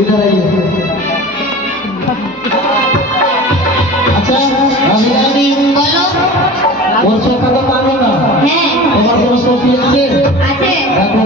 इधर आइए। अच्छा আমি জানি বলো। ওর সোফা তো পাবো না। হ্যাঁ তোমার কোনো সোফি আছে? আছে। রাখো।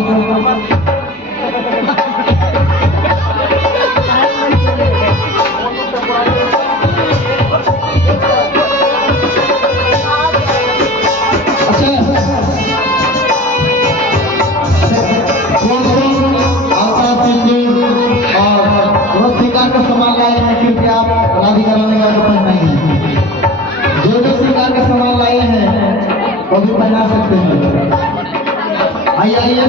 सामान लाए हैं कृपया आप राजी कराने का दुकान नहीं है। जो जो श्रृंगार का सामान लाए हैं वो भी पहना सकते हैं। आइए आइए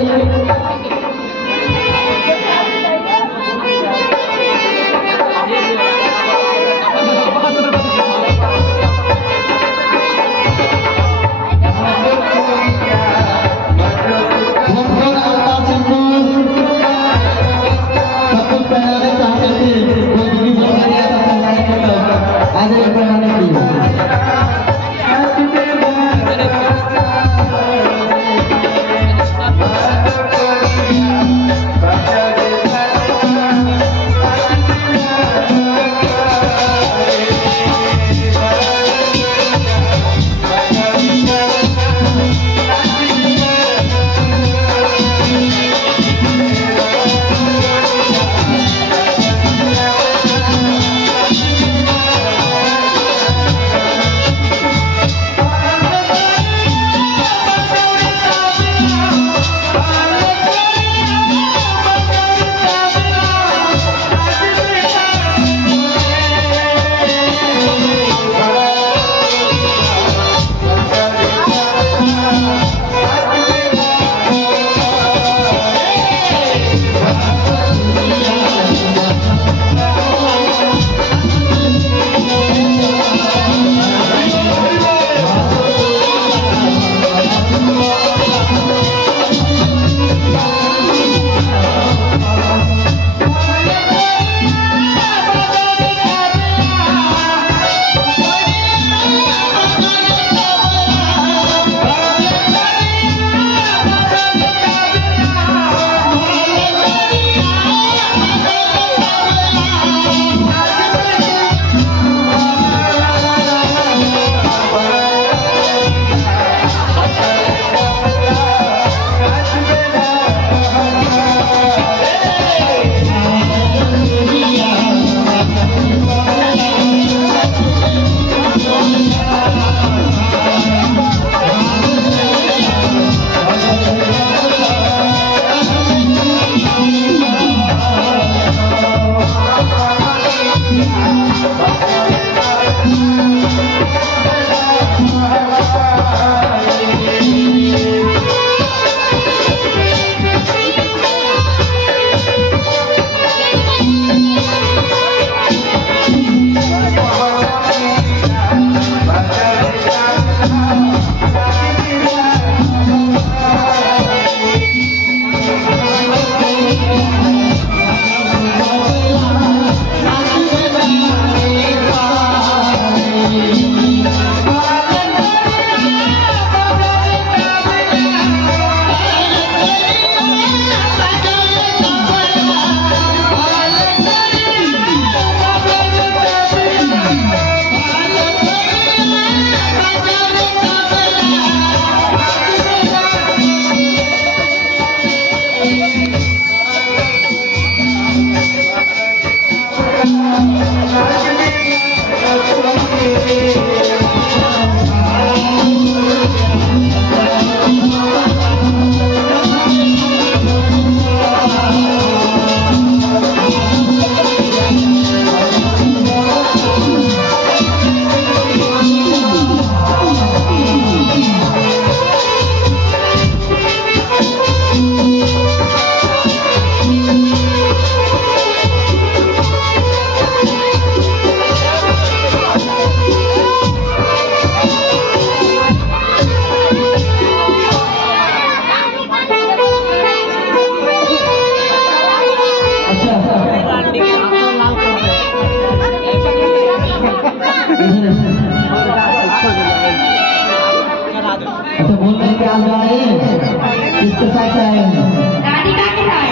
किसके साथ से आए हैं? राधिका के साथ।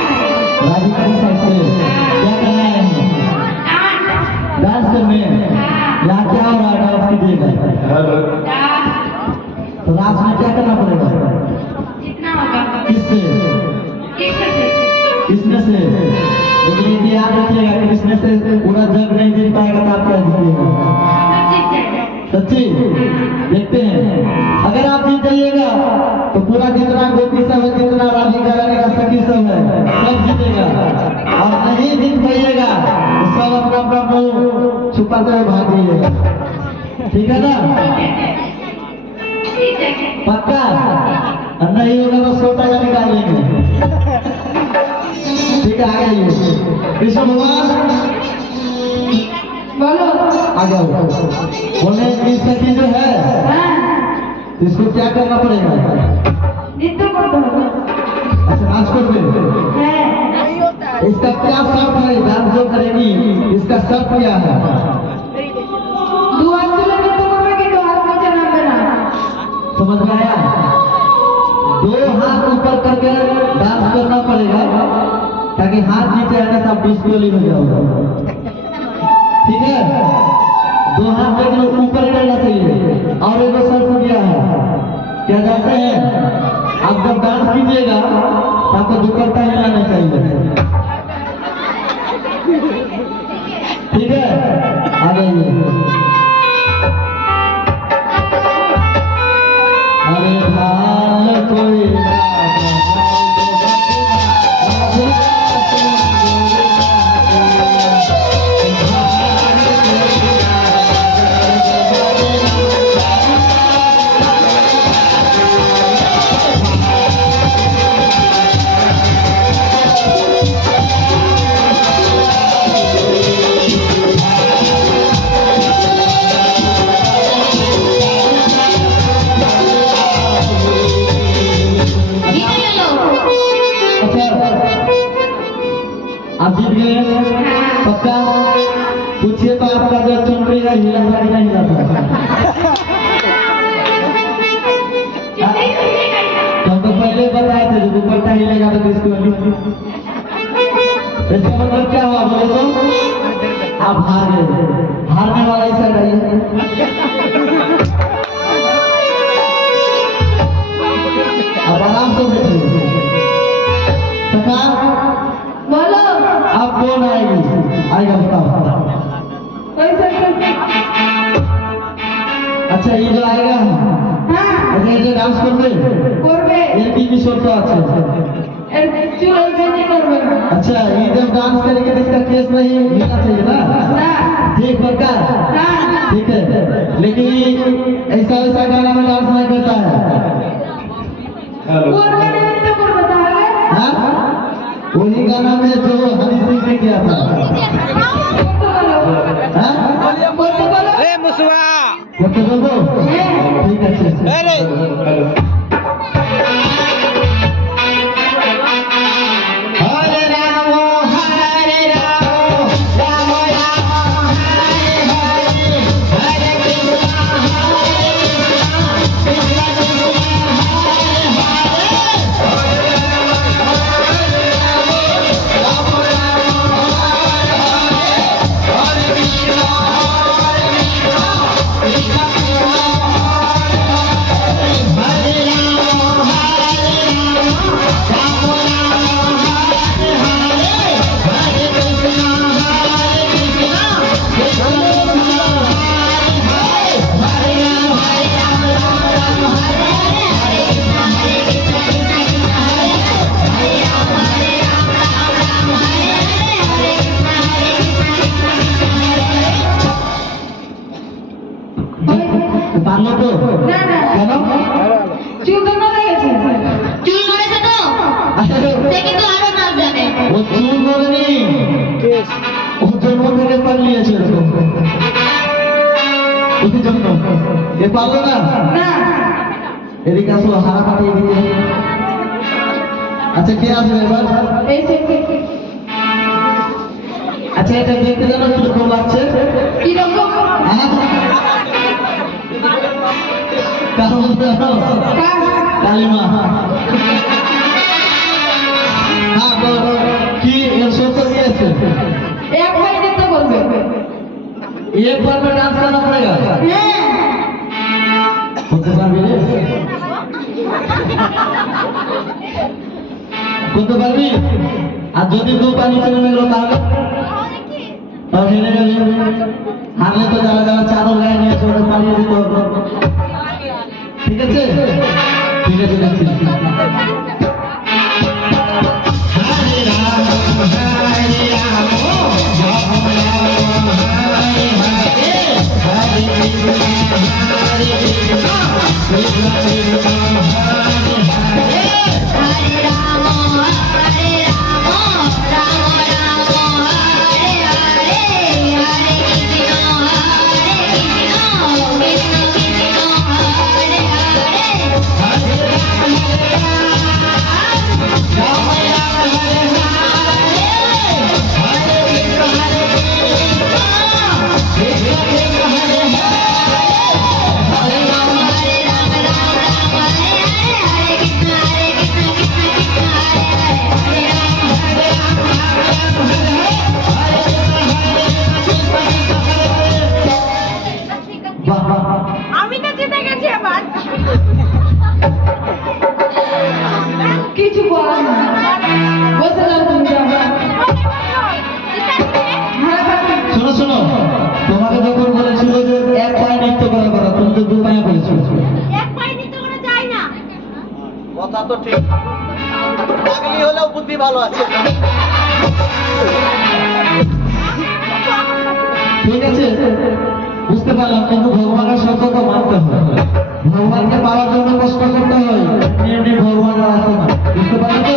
राधिका की साइड से क्या करना है? से, लेकिन ये याद रखिएगा कृष्ण से पूरा जग नहीं जीत पाएगा तो आप क्या जीतेगा? सच्ची देखते हैं, अगर आप जीत जाइएगा तो पूरा जितना गोपी सब है, जितना राधिका रानी का सखी सब है, सब जीतेगा। और नहीं जीत पाइएगा तो सब अपना अपना मुंह छुपाते हुए भाग जाइएगा। ठीक है ना? पक्का? नहीं होगा तो सोटा का निकाल लेंगे। ठीक है, आ जाइए। कृष्ण भगवान बोलो। आ जाओ। बोले की सखी जो है इसको क्या करना पड़ेगा? नृत्य करते हो। अच्छा, नाच करते है। इसका क्या शर्त है? डांस जो करेगी इसका शर्त क्या है? दो हाथ से नृत्य करोगे, दो हाथ नीचे ना करना। समझ में आया? दो हाथ ऊपर करके डांस करना पड़ेगा ताकि हाथ नीचे आने से आप डिस्क्वाली हो जाओगे। ठीक है? दो हाथ लेकिन ऊपर करना चाहिए। और एक शर्त दिया है, क्या जानते हैं? आप जब डांस कीजिएगा तो आपको दुपट्टा हिलाना चाहिए। ठीक है, आ जाइए। अरे हाल कोई आप जीत गए पक्का? पूछिए तो आपका जो चुनरी का हिला था कि नहीं हिला था? हम तो पहले बताए थे जो दुपट्टा हिलेगा तो किसको? इसका मतलब क्या हुआ बोले तो? आप हार गए। हारने वाला ही सर है। अब आराम से बैठिए। सका बोलो। अब कौन आएगी? आएगा बताओ। अच्छा, ये जो आएगा, अच्छा ये जो डांस करबे एलटी की शर्त আছে। अच्छा, ये जब डांस करेंगे तो इसका केस नहीं मिलना चाहिए ना? ठीक पक्का? ठीक है, लेकिन ऐसा ऐसा गाना में डांस नहीं करता है। वही गाना में जो हनी सिंह ने किया था। मुसवा ठीक है। পারলো তো? না না কেন? চুল ধরে গেছে। চুল ধরেছে তো সে কিন্তু আরো নাচ জানে। ও চুল ধরেনি, ও জন্ম থেকে পালিয়েছে। ওই জন্য এ পারলো না। না এদিকে আসো, হারা পাঠিয়ে দিয়ে। আচ্ছা, কে আসবে এবার? এই যে আচ্ছা, এটা দেখতে জানো কিরকম লাগছে? কি রকম? কারণ বলতে পারো? কালিমা। হ্যাঁ, কি এর সত্য কি আছে? এক ভাই দিতে বলবে। एक बार में डांस करना पड़ेगा। হ্যাঁ होते पारबी रे? করতে পারবি? আর যদি দু পানি চলে গেল তাহলে তাহলে হেরে গেলে হারলে তো যারা যারা চাদর গায়ে নিয়েছে ওরা পালিয়ে দিতে হবে। ঠিক আছে ঠিক আছে ঠিক আছে। হরে রাম হরে রাম রাম রাম হরে হরে হরে কৃষ্ণ হরে কৃষ্ণ কৃষ্ণ কৃষ্ণ হরে হরে। हरे राम हरे राम राम राम हरे हरे हरे कृष्ण कृष्ण कृष्ण हरे हरे। हरे राम राम राम हरे हरे हरे कृष्ण कृष्ण कृष्ण हरे हरे। हरे राम हरे राम राम राम हरे हरे हरे कृष्ण कृष्ण कृष्ण हरे हरे। हरे राम हरे राम राम राम हरे हरे हरे कृष्ण कृष्ण कृष्ण हरे हरे। वाह वाह আমি তো জিতে গেছি আবার কিছু বলার না বসে যাও তুমি আবার শোনো শোনো, তোমাকে যখন বলেছিল যে এক পায়ে নৃত্য করার কথা, তুমি তো দু পায়ে বলেছো। এক পায়ে নিতে করে যায় না। কথা তো ঠিক, পাগলি হলেও বুদ্ধি ভালো আছে। ঠিক আছে বুঝতে পারলাম, কিন্তু ভগবানের সত্যতা মানতে হয়, ভগবানকে পাওয়ার জন্য কষ্ট করতে হয়, এমনি ভগবান আর আসে না। বুঝতে পারলে তো?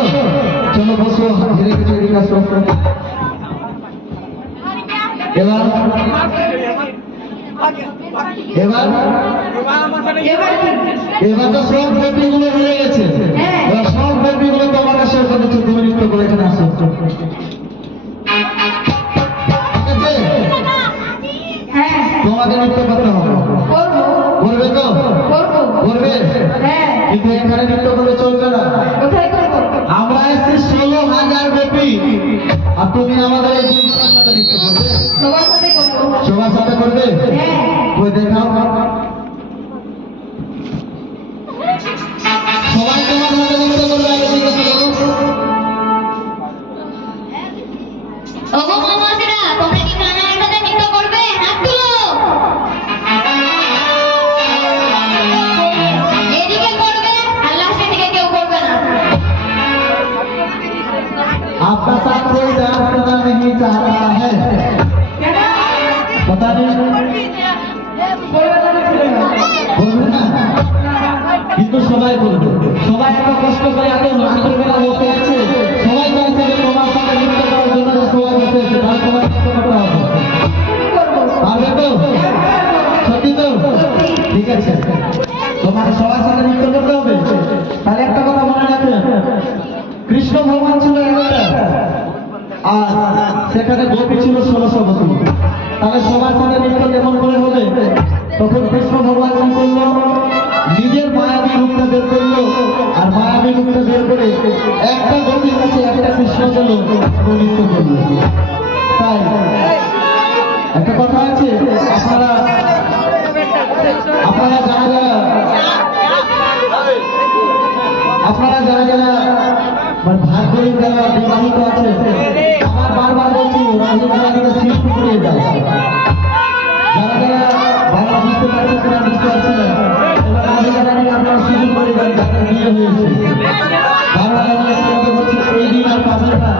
চলো বসো, ধীরে কিছু এদিকে আসো। এবার এবার এবার কি এবার তো সব ব্যক্তিগুলো মিলে গেছে, হ্যাঁ। এবার সব ব্যক্তিগুলো তোমার কাছে এসে দিচ্ছে, তুমি নৃত্য করে এখানে আসো। ঠিক আছে? হ্যাঁ তোমাকে নৃত্য করতে হবে, করবো করবে তো? করবো করবে, হ্যাঁ কিন্তু এখানে নৃত্য করলে চলবে না। কোথায় করবো আমরা এসেছি 16,000 গোপী, আর তুমি আমাদের এই জিনিসটার সাথে নৃত্য করবে, সবার সাথে করবো সবার সাথে করবে। হ্যাঁ ওই দেখাও, সবাই তোমার সাথে নৃত্য করবে, আগে ঠিক আছে বলো। ওগো মামাসিরা, তোমরা কি কানার সাথে নৃত্য করবে? হাত তুলো। এদিকে করবে আর লাস্টের দিকে কেউ করবে না। आपका साथ कोई डांस करना नहीं चाहता है, पता नहीं বলবে না, কিন্তু সবাই বলবে, সবাই এত কষ্ট করে এত রাত্রিবেলা বসে আছে, সবাই চাইছে যে তোমার সাথে নৃত্য করার জন্য, যে সবাই বসে আছে, তাহলে তোমার নৃত্য করতে হবে। পারবে তো? সত্যি তো? ঠিক আছে, তোমার সবার সাথে নৃত্য করতে হবে। তাহলে একটা কথা মনে রাখবে, কৃষ্ণ ভগবান ছিল একটা, আর সেখানে গোপী ছিল 1600 গোপী। তাহলে সবার সাথে নৃত্য কেমন করে হবে? তখন কৃষ্ণ ভগবান কি করলো, নিজের মায়াবী রূপটা বের করলো, আর মায়াবী রূপটা বের করে একটা গোপীর কাছে একটা কৃষ্ণ গেল, নৃত্য করলো। তাই একটা কথা আছে, আপনারা আপনারা যারা যারা আপনারা যারা যারা মানে ভাগ্যহীন যারা বিবাহিত আছে, আমার বারবার বলছি রাজনীতিকে সিট পুকুরিয়ে দাও। যারা যারা বাংলা বুঝতে পারছে কিনা বুঝতে পারছে না, রাজনীতিকে আপনারা সুযোগ করে দেন, যাদের বিয়ে হয়েছে। বারবার তোমাকে বলছি এই দিন আর পাবেন না,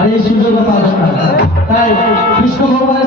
আর এই সুযোগও পাবেন না। তাই কৃষ্ণ ভগবানের